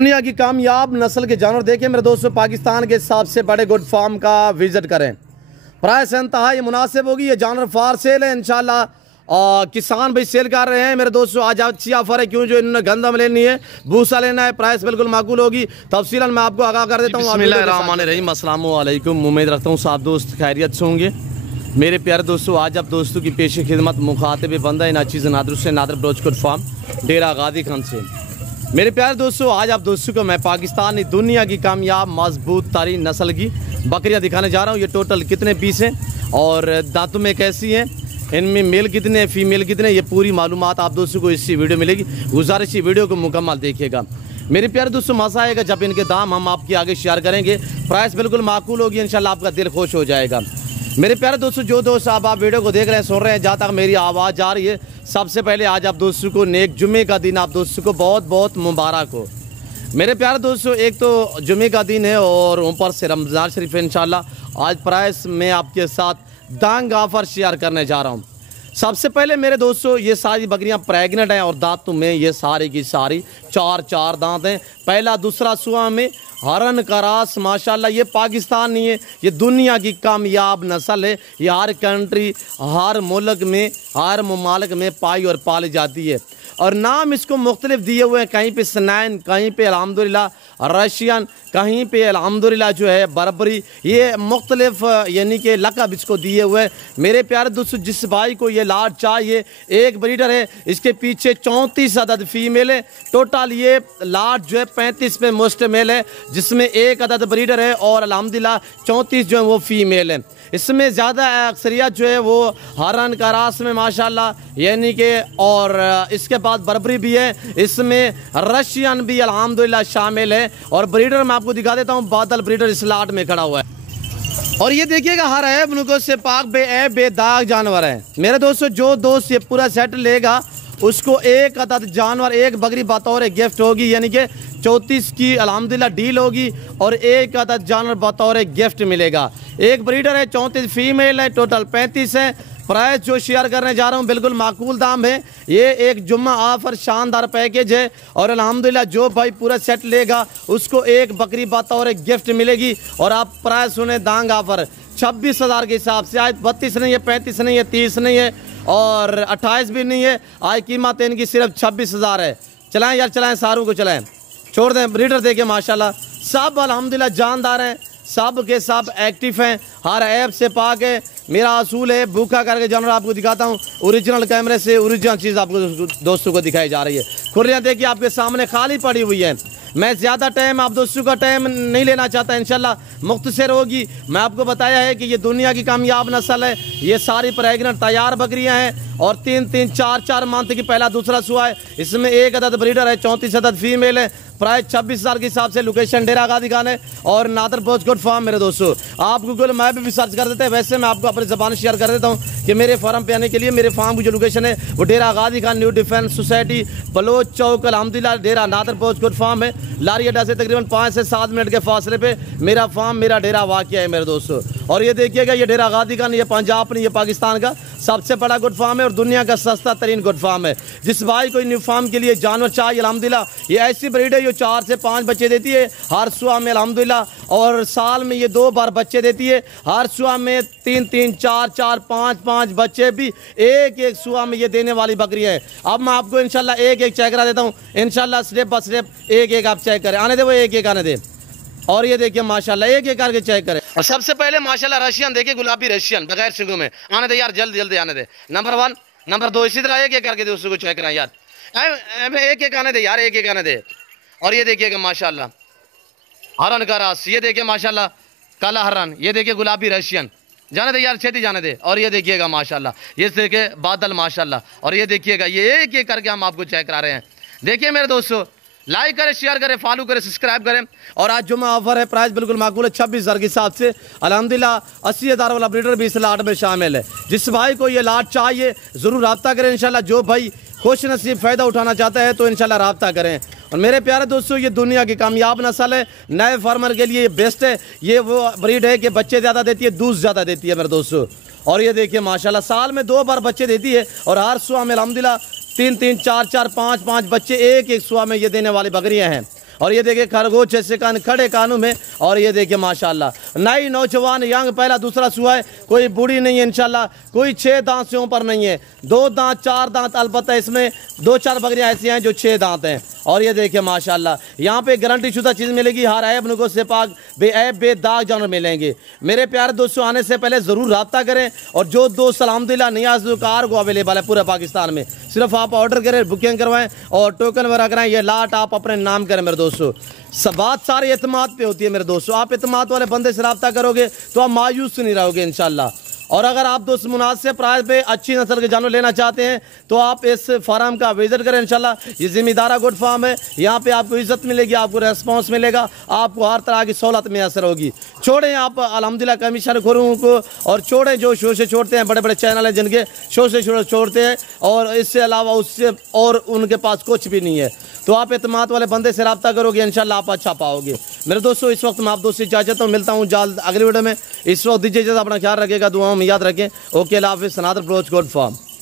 दुनिया की कामयाब नस्ल के जानवर देखें मेरे दोस्तों, पाकिस्तान के सबसे बड़े गुड फार्म का विजिट करें। प्राइस इंतहा ये मुनासिब होगी। ये जानवर फार सेल है इंशाल्लाह, किसान भाई सेल कर रहे हैं मेरे दोस्तों। आज अच्छी ऑफर है, क्यों जो इन्होंने गंदम लेनी है, भूसा लेना है, प्राइस बिल्कुल माकूल होगी। तफसीलन मैं आपको आगाह कर देता हूँ। बिस्मिल्लाहिर्रहमानिर्रहीम, अस्सलाम वालेकुम। उम्मीद रखता हूँ सब दोस्त खैरियत से होंगे। मेरे प्यारे दोस्तों, आज आप दोस्तों की पेश खिदमत मुखातिब बंदा नाचीज़ नादर से नादर ब्रोच गुड फार्म डेरा गादी खान से। मेरे प्यारे दोस्तों, आज आप दोस्तों को मैं पाकिस्तानी दुनिया की कामयाब मजबूत तरीन नस्ल की बकरियां दिखाने जा रहा हूं। ये टोटल कितने पीस हैं और दांतों में कैसी हैं, इनमें मेल कितने हैं, फीमेल कितने, ये पूरी मालूमात आप दोस्तों को इसी वीडियो मिलेगी। गुजारिश वीडियो को मुकम्मल देखिएगा। मेरे प्यारे दोस्तों, मज़ा आएगा जब इनके दाम हम आपके आगे शेयर करेंगे। प्राइस बिल्कुल माकूल होगी, इंशाल्लाह आपका दिल खुश हो जाएगा। मेरे प्यारे दोस्तों, जो दोस्त आप वीडियो को देख रहे हैं, सुन रहे हैं, जहाँ तक मेरी आवाज़ आ रही है, सबसे पहले आज आप दोस्तों को नेक जुमे का दिन आप दोस्तों को बहुत बहुत मुबारक हो। मेरे प्यारे दोस्तों, एक तो जुमे का दिन है और ऊपर से रमज़ान शरीफ है इंशाल्लाह। आज प्राइस में आपके साथ दांग ऑफर शेयर करने जा रहा हूँ। सबसे पहले मेरे दोस्तों, ये सारी बकरियां प्रेग्नेंट हैं और दांतों में ये सारी की सारी चार दांत हैं। पहला दूसरा सुआ में हरन का रास माशाल्लाह। ये पाकिस्तान नहीं है, ये दुनिया की कामयाब नस्ल है। ये हर कंट्री, हर मुल्क में, हर ममालिक में पाई और पाली जाती है। और नाम इसको मुख्तलिफ दिए हुए हैं, कहीं पे सनैन, कहीं पे अल्हम्दुलिल्लाह रशियन, कहीं पे अल्हम्दुलिल्लाह जो है बर्बरी। ये मुख्तलिफ यानी कि लक़ब इसको दिए हुए हैं। मेरे प्यारे दोस्तों, जिस भाई को ये लाट चाहिए, एक ब्रीडर है, इसके पीछे 34 अदद फीमेल है। टोटल ये लाट जो है 35 पे मुश्तमिल है, जिसमें एक अदद ब्रीडर है और अल्हम्दुलिल्लाह 34 जो है वो फीमेल है। इसमें ज़्यादा अक्सरियत जो है वो हरन का रास में माशाल्लाह यानी कि, और इसके बाद बर्बरी भी है, इसमें रशियन भी अल्हम्दुलिल्लाह शामिल है। और ब्रीडर मैं आपको दिखा देता हूँ, बादल ब्रीडर इस लाट में खड़ा हुआ है। और ये देखिएगा, हर ऐब नुक़्स से पाक बेदाग जानवर है। मेरे दोस्तों, जो दोस्त ये पूरा सेट लेगा उसको एक अदद जानवर, एक बकरी बतौर गिफ्ट होगी, यानी कि 34 की अल्हम्दुलिल्लाह डील होगी और एक अदद जानवर बतौर गिफ्ट मिलेगा। एक ब्रीडर है, 34 फीमेल है, टोटल 35 है। प्राइस जो शेयर करने जा रहा हूँ बिल्कुल माकूल दाम है। ये एक जुम्मा ऑफर शानदार पैकेज है और अल्हम्दुलिल्लाह जो भाई पूरा सेट लेगा उसको एक बकरी बतौर गिफ्ट मिलेगी। और आप प्राइस सुने, दांग ऑफर 26,000 के हिसाब से। आज 32 नहीं है, 35 नहीं है, 30 नहीं है और 28 भी नहीं है। आज कीमत इनकी सिर्फ 26,000 है। चलाएं यार, चलाएं, सारों को चलाएं, छोड़ दें। ब्रीडर देखे माशाल्लाह सब अल्हम्दुलिल्लाह जानदार हैं, सब के सब एक्टिव हैं, हर ऐप से पाक है। मेरा असूल है भूखा करके जानवर आपको दिखाता हूँ, ओरिजिनल कैमरे से ओरिजिनल चीज़ आपको दोस्तों को दिखाई जा रही है। खुर्रियाँ देखिए आपके सामने खाली पड़ी हुई है। मैं ज़्यादा टाइम आप दोस्तों का टाइम नहीं लेना चाहता, इंशाल्लाह मुख्तसर होगी। मैं आपको बताया है कि ये दुनिया की कामयाब नस्ल है। ये सारी प्रेग्नेंट तैयार बकरियां हैं और 3-3, 4-4 मंथ की पहला दूसरा सुआ है। इसमें एक अदद ब्रीडर है, 34 अदद फीमेल है। प्राइस 26,000 के हिसाब से। लोकेशन डेरा गादी खान है और नादर ब्रोच गुड फार्म। मेरे दोस्तों, आप गूगल मैप भी सर्च कर देते हैं, वैसे मैं आपको अपनी ज़बान शेयर कर देता हूँ कि मेरे फार्म पे आने के लिए मेरे फार्म की जो लोकेशन है वो डेरा गादी Khan, new defence society, Baloch Chowk, अल्हम्दुलिल्लाह डेरा नादर ब्रोच गुड फार्म है। लारी अड्डा से तकरीबन 5 से 7 मिनट के फासले पे मेरा फार्म, मेरा डेरा वाक़या है मेरे दोस्तों। और ये देखिएगा, ये डेरा गादी खान, ये पंजाब नहीं, ये पाकिस्तान का सबसे बड़ा गुड फार्म है और दुनिया का सस्ता तरीन गुड फार्म है। जिस भाई को न्यू फार्म के लिए जानवर चाहिए, अल्हम्दुलिल्लाह ये ऐसी ब्रीड है जो 4 से 5 बच्चे देती है हर सुआ में अल्हम्दुलिल्लाह। और साल में ये 2 बार बच्चे देती है। हर सुआ में 3-3, 4-4, 5-5 बच्चे भी एक सुआ में ये देने वाली बकरी है। अब मैं आपको इंशाल्लाह एक चेक करा देता हूँ, इंशाल्लाह स्टेप बाय स्टेप एक आप चेक करें। आने दे वो एक आने दे। और ये देखिए माशाल्लाह एक करके चेक करें। और सबसे पहले माशाल्लाह रशियन देखिए, गुलाबी रशियन बगैर सिंगों में। आने दे यार, जल्दी आने दे। नंबर 1, नंबर 2, इसी तरह एक करके दोस्तों को चेक कराएं यार। एक आने दे यार, एक आने दे। और ये देखिएगा माशाल्लाह हरन का रास, ये देखिए माशाल्लाह काला हरन, ये देखिए गुलाबी रशियन। जाने दे यार, छेती जाने दे। और ये देखिएगा माशाल्लाह, ये देखिए बादल माशाल्लाह। और ये देखिएगा, ये एक करके हम आपको चेक करा रहे हैं। देखिए मेरे दोस्तों, लाइक करें, शेयर करें, फॉलो करें, सब्सक्राइब करें। और आज जुम्मा ऑफर है, प्राइस बिल्कुल माकूल है 26,000 के हिसाब से। अल्हम्दुलिल्लाह 80,000 वाला ब्रीडर भी इस लाट में शामिल है। जिस भाई को ये लाट चाहिए ज़रूर रब्ता करें इंशाल्लाह। जो भाई खुश नसीब फ़ायदा उठाना चाहता है तो इंशाल्लाह रब्ता करें। और मेरे प्यारे दोस्तों, ये दुनिया की कामयाब नस्ल है, नए फार्मर के लिए ये बेस्ट है। ये वो ब्रीड है कि बच्चे ज़्यादा देती है, दूध ज़्यादा देती है मेरे दोस्तों। और ये देखिए माशाल्लाह साल में 2 बार बच्चे देती है और हर सुआ में अल्हम्दुलिल्लाह 3-3, 4-4, 5-5 बच्चे एक सुआ में ये देने वाली बकरियां हैं। और ये देखिए खरगोश जैसे कान, खड़े कानों में। और ये देखिए माशाल्लाह नई नौजवान यंग, पहला दूसरा सुआ है, कोई बूढ़ी नहीं है इंशाल्लाह। कोई 6 दांत से ऊपर नहीं है, 2 दांत 4 दांत, अलबत्ता इसमें 2-4 बकरियां ऐसी हैं जो 6 दांत हैं। और ये देखिए माशाल्लाह यहाँ पे गारंटी शुदा चीज़ मिलेगी, हर ऐब नुको से पाक बेऐब बेदाग जानवर मिलेंगे। मेरे प्यारे दोस्तों, आने से पहले ज़रूर रब्ता करें। और जो दोस्त अल्हम्दुलिल्लाह नियाज़ कार को अवेलेबल है पूरे पाकिस्तान में, सिर्फ आप ऑर्डर करें, बुकिंग करवाएं और टोकन वगैरह कराएं। ये लाट आप अपने नाम करें मेरे दोस्तों। सब बात सारी एतमाद पे होती है मेरे दोस्तों। आप एतमाद वाले बंदे से रब्ता करोगे तो आप मायूस नहीं रहोगे इंशाल्लाह। और अगर आप दोस्त मुनासिब प्राइस पे अच्छी नस्ल के जानवर लेना चाहते हैं तो आप इस फार्म का विजिट करें इंशाल्लाह। ये ज़िम्मेदारा गुड फार्म है, यहाँ पे आपको इज्जत मिलेगी, आपको रेस्पॉन्स मिलेगा, आपको हर तरह की सहूलत मैसर होगी। छोड़ें आप अल्हम्दुलिल्लाह कमीशन खोरों को, और छोड़ें जो शो से छोड़ते हैं, बड़े बड़े चैनल हैं जिनके शो से छोड़ते हैं, और इससे अलावा उससे और उनके पास कुछ भी नहीं है। तो आप एतमाद वाले बंदे से रब्ता करोगे इंशाल्लाह आप अच्छा पाओगे। मेरे दोस्तों इस वक्त मैं आप दोस्त से इजाज़त हूँ, मिलता हूँ जल्द अगली वीडियो में। इस वक्त दीजिए इजाज़त, अपना ख्याल रखिएगा, दुआओं में याद रखें। ओके, अल्लाह हाफ़िज़। सनातन अप्रोच गुड फार्म।